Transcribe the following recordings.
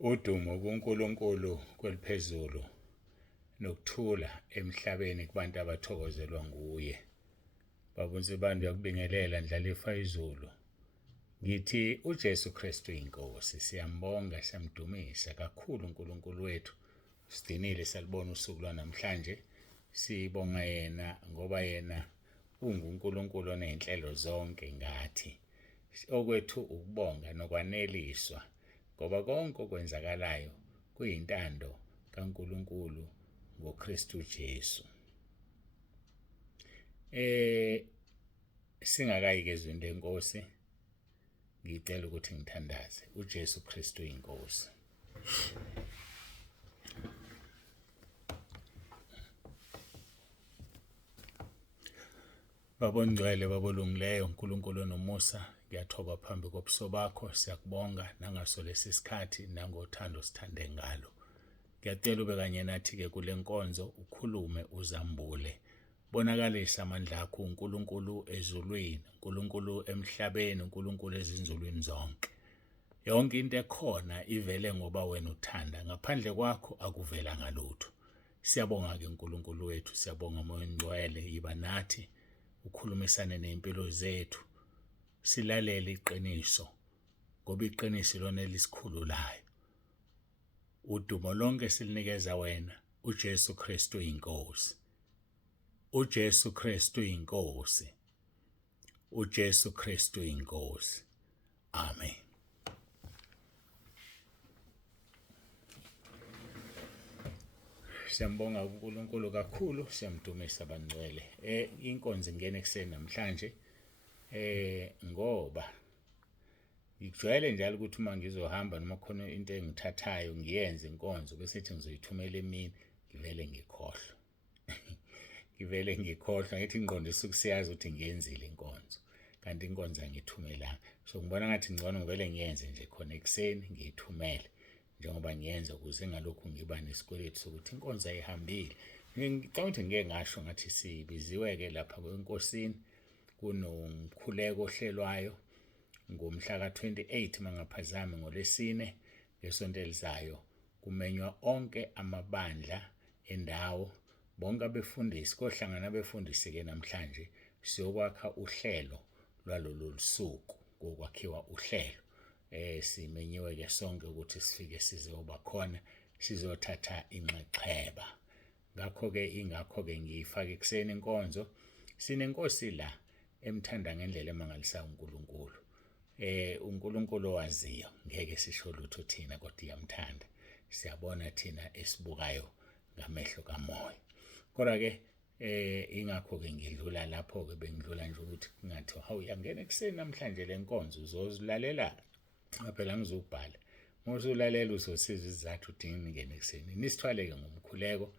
Udumo kuNkulunkulu kweliphezulu nokuthula emhlabeni kubantu abathokozelwa nguye. Babonise bantu yakubingelela ndlalifa izulu. Ngithi uJesu Kristu inkosi, siyambonga siyamdumisa kakhulu uNkulunkulu wethu. Sidinile salibona usuku lwanamhlanje. Sibonga yena ngoba yena unguNkulunkulu oney'nhlelo zonke ngathi. Okwethu ukubonga nokwaneliswa ngoba konke okwenzakalayo kuyintando kaNkulunkulu ngoKristu Jesu. Singakayike ezweni lenkosi, ngicela ukuthi ngithandaze. uJesu Kristu inkosi. Babongcwele babolungileyo, uNkulunkulu onomusa, ngiyathoba phambi kobuso bakho, siyakubonga nangaso lesi sikhathi nangothando sithande ngalo. Ngiyacela ube kanye nathi-ke kule nkonzo, ukhulume uzambule. Bonakalisa amandla akho uNkulunkulu ezulwini, uNkulunkulu emhlabeni, uNkulunkulu ezinzulwini zonke. Yonke into ekhona ivele ngoba wena uthanda, ngaphandle kwakho akuvelanga lutho. Siyabonga-ke uNkulunkulu wethu, siyabonga Moya Ongcwele, yiba nathi ukhulumisane ney'mpilo zethu, silalele iqiniso ngoba iqiniso ilona elisikhululayo. Udumo lonke silinikeza wena, uJesu Kristu inkosi. uJesu Kristu inkosi. uJesu Kristu inkosi. Amen. Siyambonga uNkulunkulu kakhulu, siyamdumisa abangcwele. Inkonzo ingene ekuseni namhlanje ngoba ngijwayele njalo ukuthi uma ngizohamba noma khona into engithathayo ngiyenze inkonzo bese ethi ngizoyithumela emini ngivele ngikhohlwe. Ngivele ngikhohlwa ngithi ingqondo isuke siyazi ukuthi ngiyenzile inkonzo kanti inkonzo angithumelanga. So ngibona ngathi ngcono ngivele ngiyenze nje khona ekuseni ngiyithumele njengoba ngiyenza ukuze ngalokhu ngiba nesikweletu sokuthi inkonzo ayihambile. Ngicabanga ukuthi ngeke ngasho ngathi sibiziwe-ke lapha kwenkosini kunomkhuleko ohlelwayo ngomhla ka-28 mangaphazami ngoLwesine ngesonto elizayo. Kumenywa onke amabandla endawo, bonke abefundisi, kohlangana abefundisi-ke namhlanje siyokwakha uhlelo lwalolu suku, kokwakhiwa uhlelo. Simenyiwe-ke sonke ukuthi sifike sizoba khona sizothatha inxaxheba. Ingakho-ke ngiyifake ekuseni inkonzo. Sinenkosi la emthanda ngendlela emangalisayo uNkulunkulu. uNkulunkulu owaziyo, ngeke sisho lutho thina kodwa iyamthanda. Siyabona thina esibukayo ngamehlo kamoya. Kodwa-ke ingakho-ke ngidlula lapho-ke bengidlula nje ukuthi kungathiwa hawu yangena ekuseni namhlanje le nkonzo uzozilalela. Phela ngizobhala. Mosulalela uzosiza isizathu ukuthi ngingene ekuseni. Nisithwale-ke ngomkhuleko,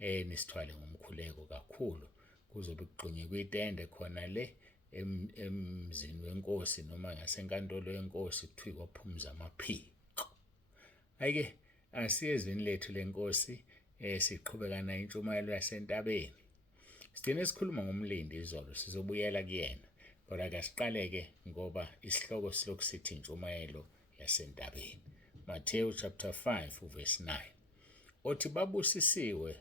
nisithwale ngomkhuleko kakhulu. Kuzobe kugxunyekwe itende khona le emzini wenkosi noma ngasenkantolo yenkosi kuthiwa kwaphumuza amaphiko. Hhayi-ke asiye ezweni lethu lenkosi, siqhubeka nayo intshumayelo yasentabeni. Sigcine sikhuluma ngomlindi izolo, sizobuyela kuyena. Kodwa-ke asiqale-ke ngoba isihloko silokhu sithi intshumayelo yasentabeni. Mateyu chapter 5 verse 9. Othi babusisiwe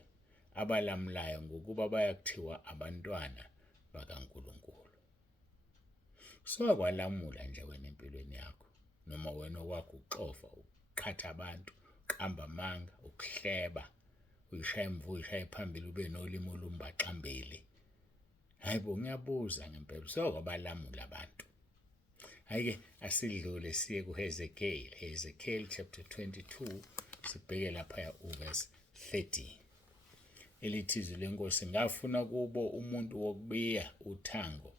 abalamulayo ngokuba bayakuthiwa abantwana bakaNkulunkulu. Sowakwalamula nje wena empilweni yakho noma wena okwakho ukuxova, ukuqhatha abantu, uqamba amanga, ukuhleba, uyishaya imvubu, uyishaya phambili, ube nolimi olumbaxambili. Hayi bo, ngiyabuza ngempela, sokwabalamula abantu. Hhayi-ke asidlule siye kuHezekheli. Hezekheli chapter 22, sibheke laphaya uverse 13. Elithi izwi lenkosi, ngafuna kubo umuntu wokubiya uthango,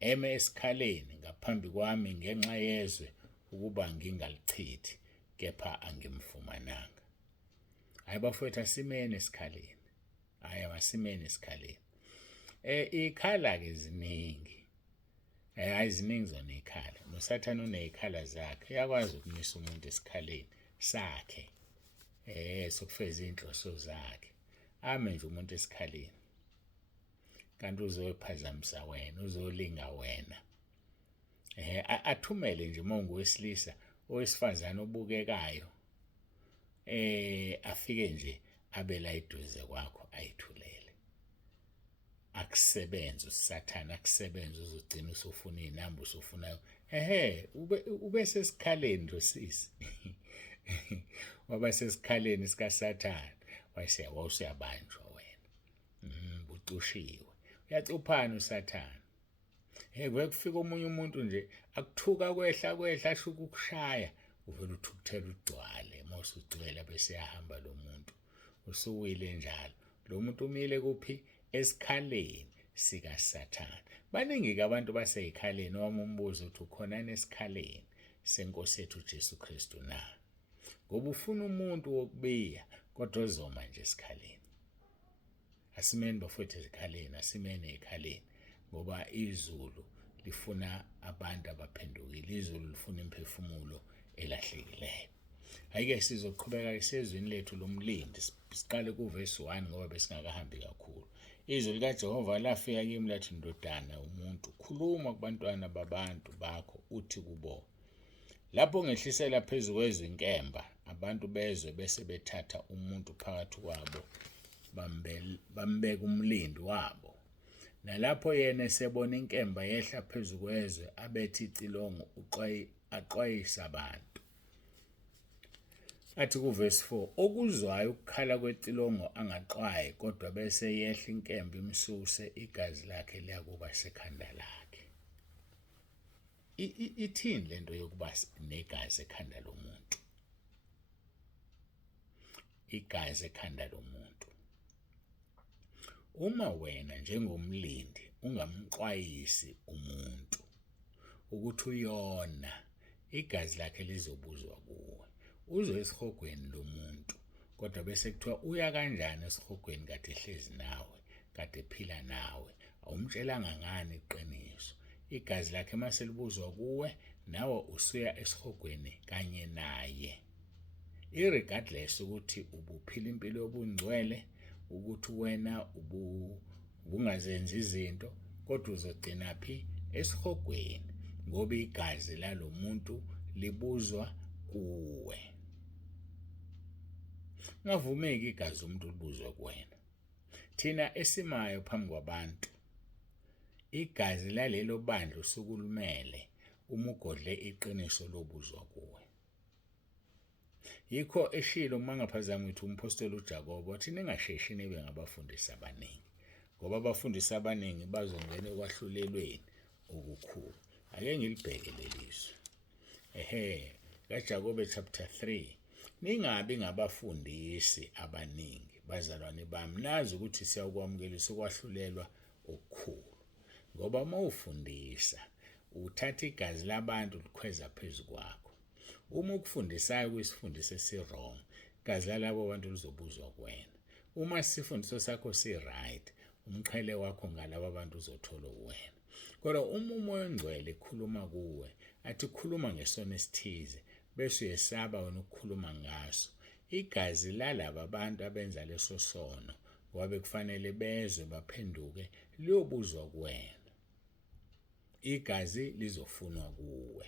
eme esikhaleni ngaphambi kwami ngenxa yezwe ukuba ngingalichithi, kepha angimfumananga. Hayi bafowethu, asimene esikhaleni. Hayi asimene esikhaleni. Iy'khala-ke ziningi. Hayi ziningi zona iy'khala. NoSathane uney'khala zakhe. Uyakwazi ukumisa umuntu esikhaleni sakhe. Sokufeza iy'nhloso zakhe. Ame nje umuntu esikhaleni. Kanti uzophazamisa wena, uzolinga wena. Athumele nje uma ungowesilisa, owesifazane obukekayo afike nje abe la eduze kwakho ayithulele. Akusebenza usathane, akusebenza uzogcina usufuna inamba usufuna ube sesikhaleni nje sisi. Waba sesikhaleni sika Sathane, wawusuyabanjwa wena. Bucushiwe. Uyacuphana usathane. Kufika omunye umuntu nje akuthuka kwehla ashuka ukushaya, uvela uthukuthela ugcwale, mawusugcwele bese yahamba lo muntu. Usuwile njalo. Lo muntu umile kuphi? Esikhaleni sika Sathane. Baningi-ke abantu baseyikhaleni, wami umbuzo uthi ukhonani esikhaleni seNkosi yethu Jesu Kristu na? Ngoba ufuna umuntu wokubiya kodwa ozoma nje esikhaleni. Asimeni bafowethu esikhaleni, asimeni ekhaleni, ngoba izulu lifuna abantu abaphendukile, izulu lifuna imphefumulo elahlekileyo. Ayike sizoqhubeka esezweni lethu lomlindi, siqale kuvesi 1 ngoba besingakahambi kakhulu. Izwi likaJehova lafika kimi lathi, ndodana umuntu, khuluma kubantwana babantu bakho uthi kubo, lapho ngehlisela phezu kwezwe inkemba, abantu bezwe bese bethatha umuntu phakathi kwabo bambeka umlindi wabo. Nalapho yena esebona inkemba yehla phezu kwezwe, abethi icilongo axwayisa abantu. Athi kuvesi 4, okuzwayo ukukhala kwecilongo angaxwayi, kodwa bese yehla inkemba imsuse, igazi lakhe liyakuba sekhanda lakhe. Ithini lento yokuba negazi ekhanda lomuntu? Igazi ekhanda lomuntu. Uma wena njengomlindi ungamxwayisi umuntu ukuthi uyona, igazi lakhe lizobuzwa kuwe. Uzwe esihogweni lomuntu, kodwa bese kuthiwa uya kanjani esihogweni kade ehlezi nawe, kade ephila nawe, awumtshelanga ngani iqiniso. Igazi lakhe mase libuzwa kuwe, nawe usuya esihogweni kanye naye. Irregardless ukuthi ubuphila impilo yobungcwele, ukuthi wena ubungazenzi izinto, kodwa uzogcina phi? Esihogweni, ngoba igazi lalo muntu libuzwa kuwe. Ngavumeki igazi umuntu libuzwa kuwena. Thina esimayo phambi kwabantu, igazi lalelo bandla usukulumele uma ugodle iqiniso lobuzwa kuwe. Yikho eshilo uma ngaphazama ukuthi umpostoli uJakobo wathi ningasheshi nibe ngabafundisi abaningi, ngoba abafundisi abaningi bazongena ekwahlulelweni okukhulu. Ake ngilibheke lelizwe. kaJakobe chapter 3, ningabi ngabafundisi abaningi bazalwane bami, nazi ukuthi siyakwamukelisa ukwahlulelwa okukhulu. Ngoba uma ufundisa uthatha igazi labantu likhweza phezu kwakho. Uma ukufundisayo kuyisifundiso esi-wrong, igazi lalabo bantu lizobuzwa kuwena. Uma isifundiso sakho si-right, umqhele wakho ngalabo bantu uzothola uwena. Kodwa uma umoya ongcwele ekhuluma kuwe, athi khuluma ngesono esithize, bese uyesaba wena ukukhuluma ngaso, igazi lalaba bantu abenza leso sono, ngoba bekufanele bezwe baphenduke, liyobuzwa kuwena. Igazi lizofunwa kuwe.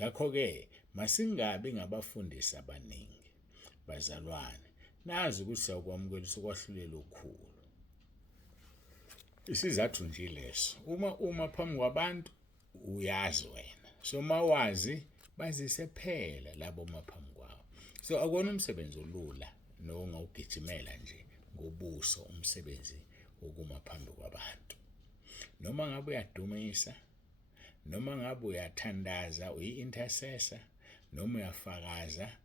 Ngakho-ke masingabi ngabafundisi abaningi bazalwane, nazi ukuthi siyakwamukelisa ukwahlulela okukhulu. Isizathu nje leso, uma phambi kwabantu uyazi wena, so mawazi bazise phela labo maphambi kwawo. So akona umsebenzi olula nongawugijimela nje ngobuso umsebenzi wokuma phambi kwabantu. Noma ngabe uyadumisa, noma ngabe uyathandaza, uyi-intercessor, noma uyafakaza,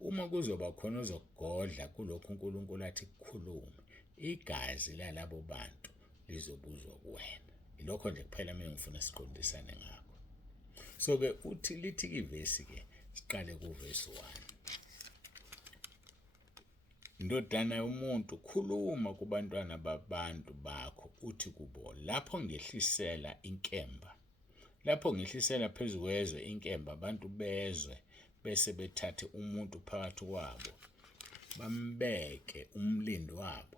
uma kuzoba khona ozokugodla kulokhu uNkulunkulu athi kukhulume, igazi lalabo bantu lizobuzwa kuwena. Ilokho nje kuphela mina ngifuna siqondisane ngakho. So-ke lithi ivesi-ke, siqale kuvesi 1. Ndodana yomuntu, khuluma kubantwana babantu bakho uthi kubo, lapho ngehlisela phezu kwezwe inkemba, abantu bezwe bese bethathe umuntu phakathi kwabo bambeke umlindi wabo.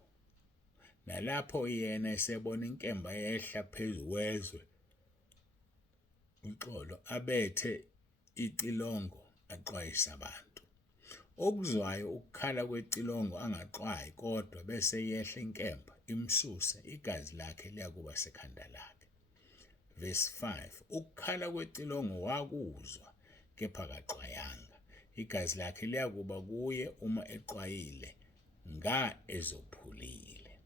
Nalapho yena esebona inkemba yehla phezu kwezwe, uxolo, abethe icilongo axwayisa abantu. okuzwayo ukukhala kwecilongo angaxwayi kodwa bese yehla inkemba imsuse igazi lakhe liyakuba sekhanda lakhe. Verse 5, ukukhala kwecilongo wakuzwa kepha akaxwayanga, igazi lakhe liyakuba kuye uma exwayile ezophulile.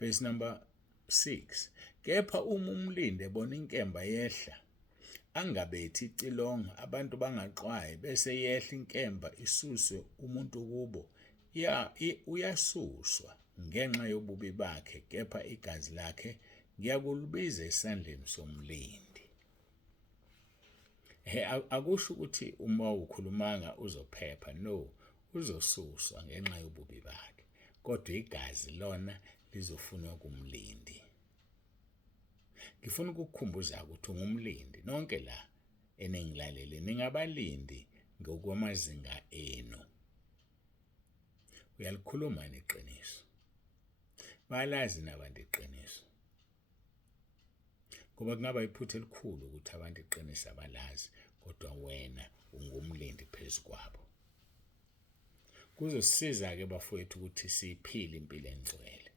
Verse number 6, kepha uma umlindi ebona inkemba yehla angabethi icilongo abantu bangaxwayi bese yehla inkemba isuswe umuntu kubo, uyasuswa ngenxa yobubi bakhe kepha igazi lakhe ngiyakulubiza esandleni somlindi. Akusho ukuthi uma ukhulumanga uzophepha, no, uzosuswa ngenxa yobubi bakhe kodwa igazi lona lizofunwa kumlindi. Ngifuna ukukukhumbuza ukuthi ungumlindi nonke la eningilalele ningabalindi ngokwamazinga enu. Uyalikhuluma neqiniso, balazi nabantu iqiniso, ngoba kungaba iphutha elikhulu ukuthi abantu iqiniso abalazi kodwa wena ungumlindi phezu kwabo. Kuzosisiza-ke bafowethu ukuthi siyiphile impilo engcwele,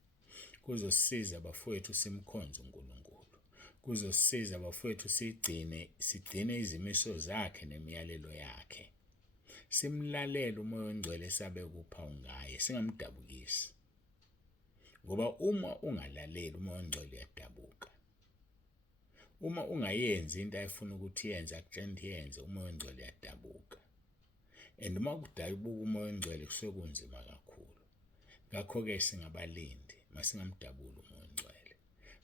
kuzosisiza bafowethu simkhonze uNkulunkulu, kuzosisiza bafowethu sigcine izimiso zakhe nemiyalelo yakhe, simlalele umoya ongcwele esabeka uphawu ngaye, singamdabukisi. Ngoba uma ungalaleli umoya ongcwele uyadabuka. Uma ungayenzi into ayefuna ukuthi yenze akutshela ukuthi yenze, umoya ongcwele uyadabuka. And uma kudabuka umoya ongcwele kusuke kunzima kakhulu. Ngakho-ke singabalindi, masingamdabuli umoya ongcwele.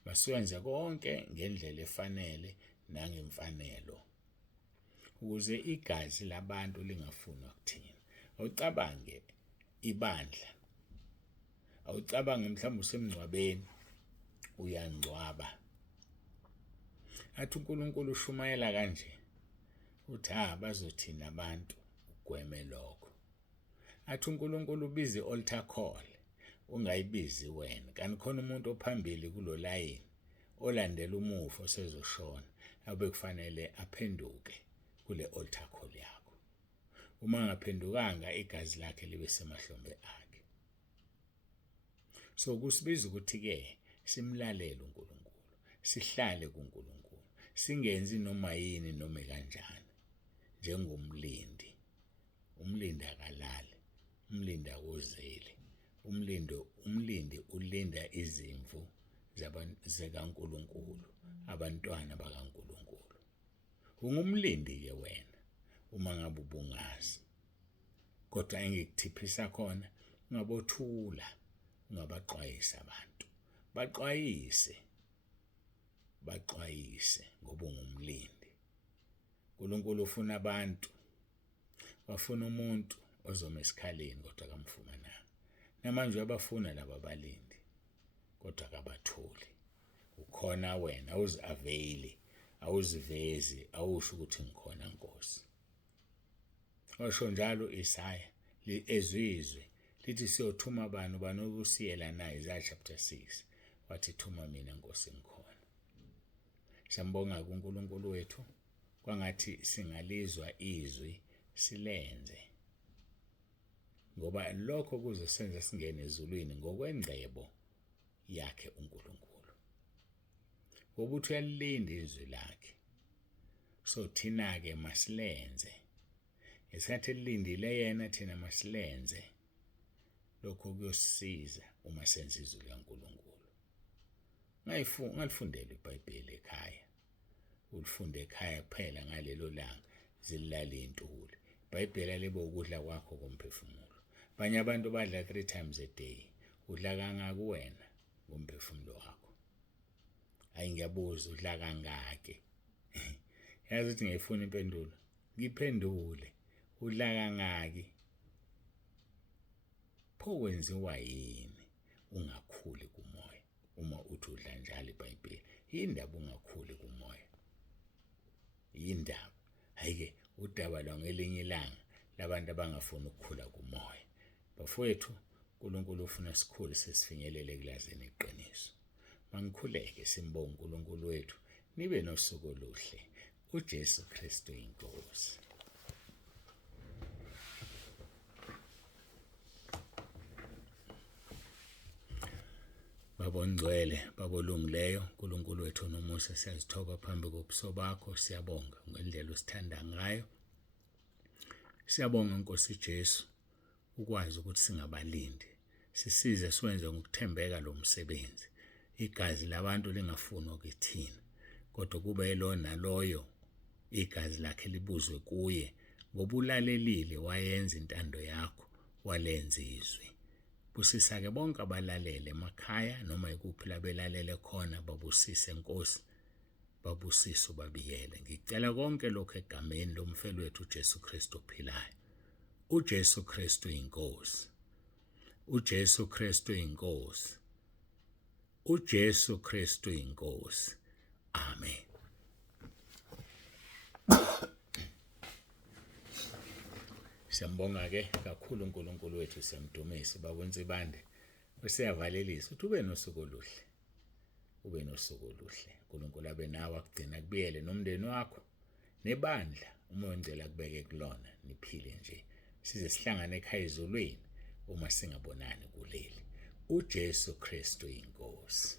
Masiwenze konke ngendlela efanele nangemfanelo ukuze igazi labantu lingafunwa kuthina. Awucabange ibandla, awucabange mhlawumbe usemngcwabeni uyangcwaba, athi uNkulunkulu ushumayela kanje uthi bazothina abantu ugweme lokho. Athi uNkulunkulu ubize i-altar call ungayibizi wena, kanti khona umuntu ophambili kulo layini olandela umufi osezoshona abe kufanele aphenduke kule altar call yakho. Uma ngaphendukanga igazi lakhe libe semahlombe akhe. So kusibiza ukuthi-ke simlalele uNkulunkulu, sihlale kuNkulunkulu, singenzi noma yini noma kanjani njengomlindi. Umlindi akalali, umlindi akozeli, umlindi ulinda izimvu zikaNkulunkulu, abantwana bakaNkulunkulu. Ungumlindi-ke wena uma ngabe ubungazi, kodwa engikuthiphisa khona ungabothula, ungabaxwayisa abantu, baxwayise ngoba ungumlindi. uNkulunkulu ufuna abantu, bafuna umuntu ozoma esikhaleni kodwa akamfumananga. Namanje uyabafuna laba balindi kodwa akabatholi. Ukhona wena, awuzi-avail, awuzivezi, awusho ukuthi ngikhona Nkosi. Washo njalo Isaya ezwizwe lithi siyothuma abantu banokusiyela naye, Isaiah chapter 6, wathi thuma mina Nkosi ngikhona. Siyambonga kuNkulunkulu wethu kwangathi singalizwa izwi silenze, ngoba lokho kuzosenza singene ezulwini ngokwengcebo yakhe uNkulunkulu. Ngoba uthi uyalilinda izwi lakhe, so thina-ke masilenze. Ngesikhathi elilindile yena thina masilenze. Lokho kuyosisiza uma senza izwi likaNkulunkulu. Ungalifundela iBhayibheli ekhaya, ulifunde ekhaya kuphela ngalelo langa zililale intuli. iBhayibheli libe ukudla kwakho komphefumulo. Abanye abantu badla 3 times a day, udla kangaki wena ngomphefumulo wakho? Hayi, ngiyabuza, udla kangaki? Yazi ukuthi ngiyifuna impendulo, ngiphendule, udla kangaki? Pho kwenziwa yini ungakhuli kumoya uma uthi udla njalo iBhayibheli? Yindaba ungakhuli kumoya, yindaba. Hayi-ke udaba lwangelinye ilanga labantu abangafuni ukukhula kumoya. Bafowethu, uNkulunkulu ufuna sikhule sesifinyelele kulazini iqiniso. Mangikhuleke simbonge uNkulunkulu wethu. Nibe nosuku oluhle. uJesu Kristu inkosi. babongcwele babolungileyo, uNkulunkulu wethu nomusa, siyazithoba phambi kobuso bakho, siyabonga ngendlela osithanda ngayo. Siyabonga Nkosi Jesu ukwazi ukuthi singabalindi, sisize siwenze ngokuthembeka lo msebenzi. Igazi labantu lingafunwa kithina, kodwa kube lo naloyo igazi lakhe libuzwe kuye, ngoba ulalelile wayenza intando yakho, walenza izwi. Busisa-ke bonke abalalele emakhaya noma ikuphi la belalele khona, babusise Nkosi, babusise ubabiyele. Ngicela konke lokho egameni lomfelo wethu uJesu Kristu ophilayo. uJesu Kristu inkosi. uJesu Kristu inkosi. uJesu Kristu inkosi. Amen. Siyambonga-ke kakhulu uNkulunkulu wethu, siyamdumisa. Baba uNsibande, usiyavalelisa ukuthi ube nosuku oluhle, ube nosuku oluhle. uNkulunkulu abe nawe, akugcina, kubiyele nomndeni wakho nebandla umoya ongcwele akubeke kulona, niphile nje size sihlangane ekhaya ezulwini uma singabonani kuleli. uJesu Kristu inkosi.